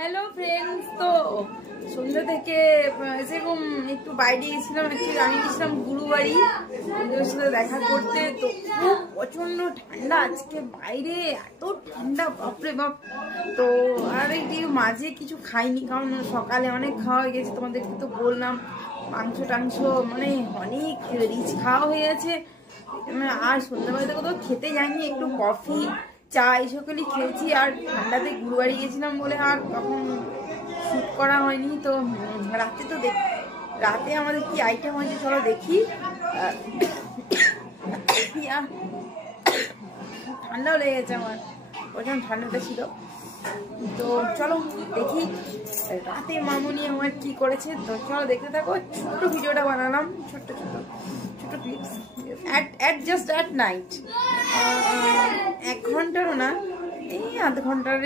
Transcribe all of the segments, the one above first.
Hello friends, তো সন্ধ্যা থেকে সেরকম একটু বাইরে গেছিলাম। অ্যাকচুয়ালি আমি গেছিলাম গুরুবাড়ি ওদের সাথে দেখা করতে। তো খুব প্রচন্ড ঠান্ডা আজকে বাইরে, এত ঠান্ডা বাপরে বাপ। তো আর এই মাঝে কিছু খাইনি, কারণ সকালে অনেক খাওয়া হয়ে গেছে। তোমাদেরকে তো বললাম মাংস টাংস মানে অনেক রিচ খাওয়া হয়ে গেছে। আর সন্ধ্যাবেলাতে কোথাও খেতে যাইনি, একটু কফি চা এই সকলই খেয়েছি। আর ঠান্ডাতে গুরুবাড়ি গেছিলাম বলে আর তখন শ্যুট করা হয়নি। তো রাতে তো রাতে আমাদের কি আইটেম হয়েছে চলো দেখি। ঠান্ডাও লেগে গেছে আমার, প্রচন্ড ঠান্ডাটা ছিল। তো চলো দেখি রাতে মামনি আমার কি করেছে। তো চলো দেখতে থাকো। ছোট্ট ভিডিওটা বানালাম, ছোট্ট ক্লিপস জাস্ট অ্যাট নাইট। 1 ঘন্টারও না, এই আধ ঘন্টার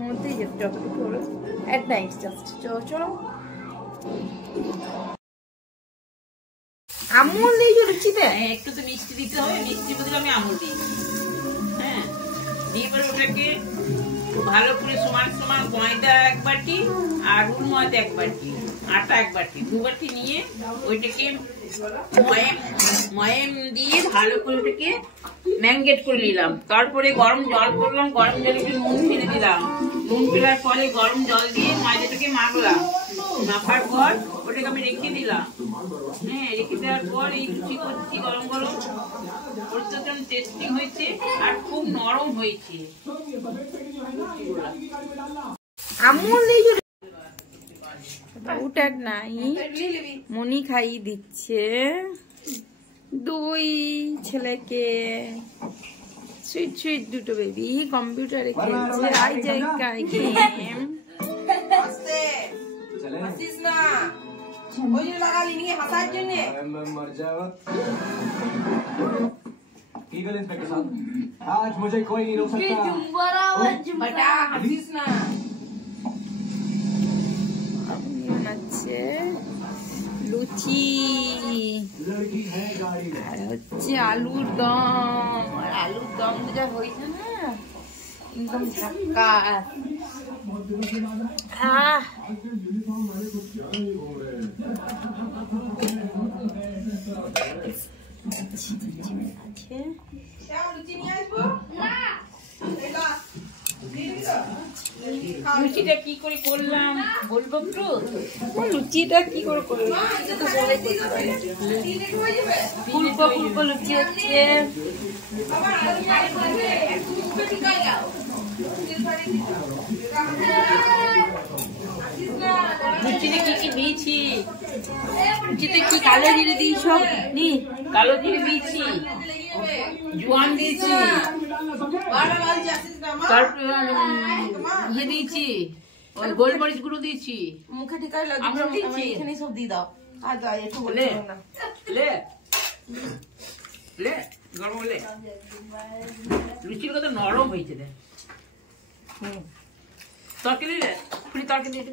মধ্যেই যতটুকু হলো অ্যাট নাইট জাস্ট। চলো আমুল দিয়েছো লুচিতে? একটু তো মিষ্টি দিতে হবে, মিষ্টি বদলে আমি আমুল দিই। হ্যাঁ, দিয়ে পরে ওটাকে ভালো করে সমান সমান ময়দা 1 বাটি আর গুড় ময়দা 1 বাটি, আটা 1 বাটি, 2 বাটি নিয়ে ওইটাকে ময়াম দিয়ে ভালো করে ওটাকে ম্যারিনেট করে নিলাম। তারপরে গরম জল করলাম, গরম জলে একটু নুন ফেলে দিলাম। নুন ফেলার পরে গরম জল দিয়ে ময়দাটাকে মাখলাম। মাখার পর ওটাকে আমি রেখে দিলাম। হ্যাঁ, রেখে দেওয়ার পর এই লুচি করছি গরম গরম, অত্যন্ত টেস্টি হয়েছে আর খুব নরম হয়েছে। আমুল দিয়েছো? ওটা নাই, মনি খাইয়ে দিচ্ছে দুই ছেলেকে। সুইট সুইট দুটো বেবি কম্পিউটারে খেলছে। আই যাই কাই গেম। आज मुझे कोई नहीं रोक सकता। বানাচ্ছে লুচি আর হচ্ছে আলুর দম। আর আলুর দম যা হয়েছে না একদম ঝাক্কাস। লুচিটা কি করে করলাম বলবো একটু? লুচিটা কি করে করলাম ফুলকো ফুলকো লুচি হচ্ছে। লুচিতে কি কি দিয়েছি? লুচিতে কি কালো জিরে দিই সব নি? কালো জিরে দিয়েছি, জোয়ান দিয়েছি, তারপরে ইয়ে দিয়েছি, ওই গোলমরিচ গুঁড়ো দিয়েছি, মুখে টিকায় আমুল দিয়েছি। এখানে সব দিয়ে দাও। আর দাও একটু লে না। লে লে গরম হলে লুচির কত নরম হয়েছে রে। তরকারি রে, তরকারি দিয়ে